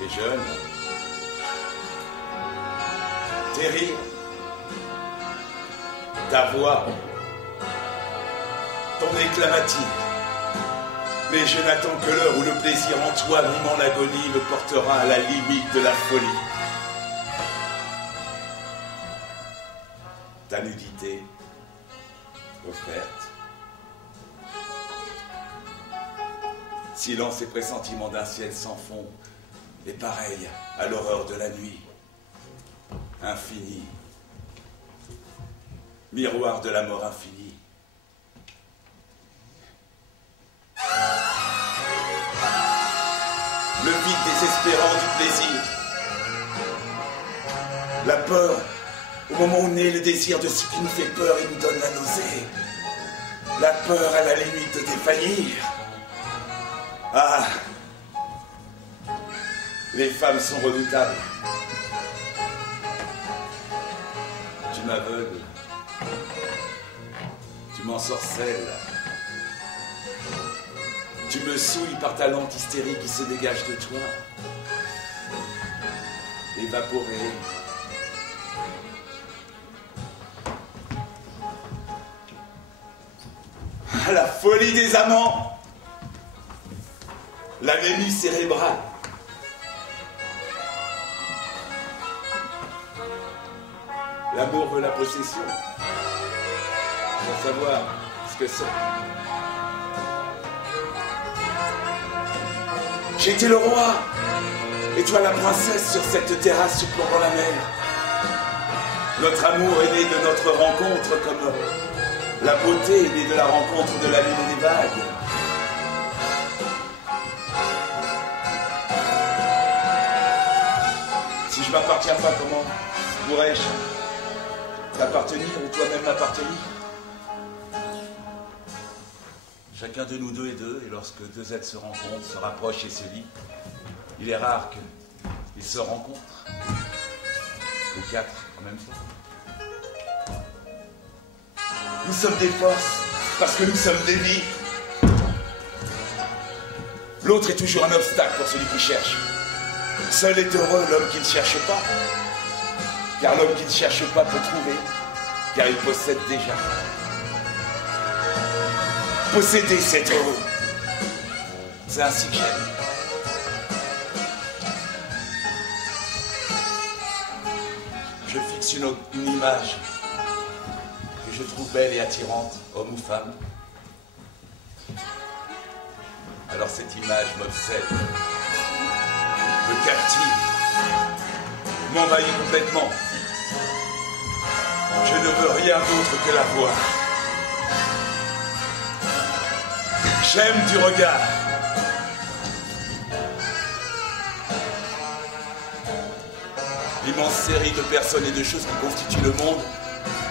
T'es jeune. Tes rires. Ta voix. Ton éclat m'attire. Mais je n'attends que l'heure où le plaisir en toi, mimant l'agonie, me portera à la limite de la folie. Ta nudité offerte. Silence et pressentiment d'un ciel sans fond, et pareil à l'horreur de la nuit. Infini. Miroir de la mort infinie. Le vide désespérant du plaisir. La peur, au moment où naît le désir de ce qui nous fait peur et nous donne la nausée. La peur à la limite de défaillir. Ah, les femmes sont redoutables. Tu m'aveugles. Tu m'ensorcelles. Tu me souilles par ta lente hystérie qui se dégage de toi. Évaporée. À la folie des amants. L'anémie cérébrale. L'amour veut la possession. Sans savoir ce que c'est. J'étais le roi, et toi la princesse sur cette terrasse surplombant la mer. Notre amour est né de notre rencontre comme la beauté est née de la rencontre de la lune et des vagues. Si je m'appartiens pas, comment pourrais-je t'appartenir ou toi-même m'appartenir? Chacun de nous deux est deux, et lorsque deux êtres se rencontrent, se rapprochent et se lient, il est rare qu'ils se rencontrent. Ou quatre en même temps. Nous sommes des forces, parce que nous sommes des vies. L'autre est toujours un obstacle pour celui qui cherche. Seul est heureux l'homme qui ne cherche pas. Car l'homme qui ne cherche pas peut trouver, car il possède déjà. Posséder, c'est être heureux. C'est ainsi que j'aime. Je fixe une image que je trouve belle et attirante, homme ou femme. Alors cette image m'obsède, me captive, m'envahit complètement. Je ne veux rien d'autre que la voir. J'aime du regard. L'immense série de personnes et de choses qui constituent le monde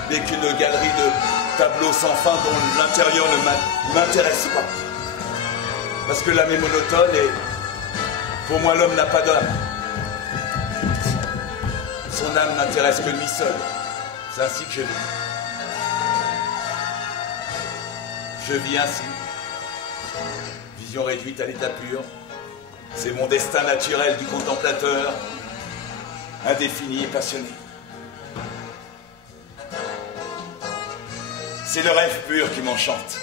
n'est qu'une galerie de tableaux sans fin dont l'intérieur ne m'intéresse pas. Parce que l'âme est monotone et pour moi l'homme n'a pas d'âme. Son âme n'intéresse que lui seul. C'est ainsi que je vis. Je vis ainsi. Vision réduite à l'état pur. C'est mon destin naturel du contemplateur, indéfini et passionné. C'est le rêve pur qui m'enchante.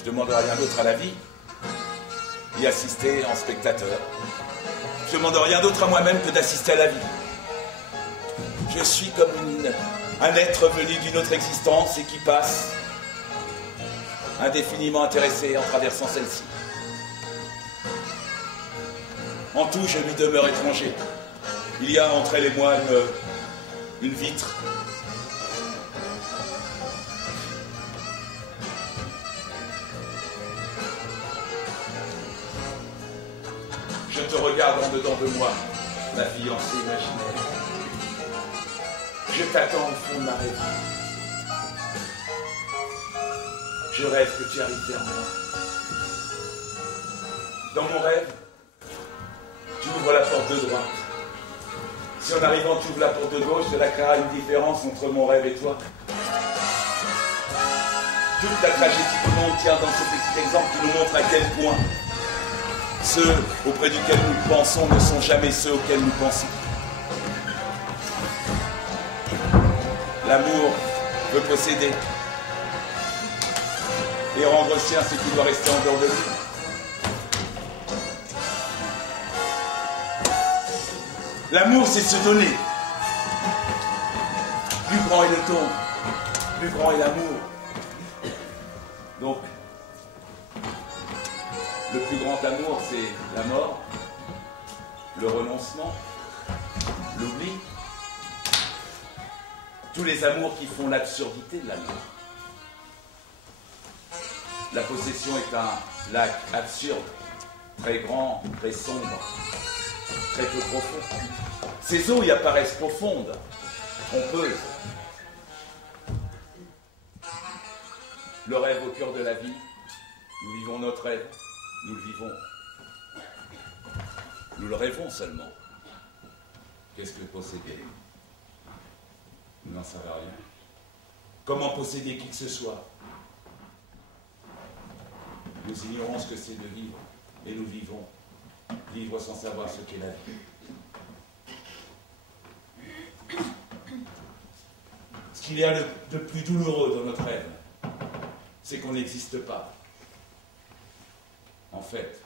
Je demande rien d'autre à la vie, y assister en spectateur. Je demande rien d'autre à moi-même que d'assister à la vie. Je suis comme un être venu d'une autre existence et qui passe, indéfiniment intéressé en traversant celle-ci. En tout, je lui demeure étranger. Il y a entre elle et moi une vitre. Je te regarde en dedans de moi, ma fiancée imaginaire. Je t'attends au fond de ma rêve. Je rêve que tu arrives vers moi. Dans mon rêve, tu ouvres la porte de droite. Si en arrivant tu ouvres la porte de gauche, cela créera une différence entre mon rêve et toi. Toute la tragédie du monde tient dans ce petit exemple qui nous montre à quel point Ceux auprès duquel nous pensons ne sont jamais ceux auxquels nous pensons. L'amour veut posséder et rendre sien ce qui doit rester en dehors de lui. L'amour, c'est se donner. Plus grand est le don, plus grand est l'amour. Donc, le plus grand amour, c'est la mort, le renoncement, l'oubli. Tous les amours qui font l'absurdité de l'amour. La possession est un lac absurde, très grand, très sombre, très peu profond. Ces eaux y apparaissent profondes, trompeuses. Le rêve au cœur de la vie, nous vivons notre rêve, nous le vivons. Nous le rêvons seulement. Qu'est-ce que posséder? Nous n'en savons rien. Comment posséder qui que ce soit? Nous ignorons ce que c'est de vivre, et nous vivons. Vivre sans savoir ce qu'est la vie. Ce qu'il y a de plus douloureux dans notre rêve, c'est qu'on n'existe pas. En fait,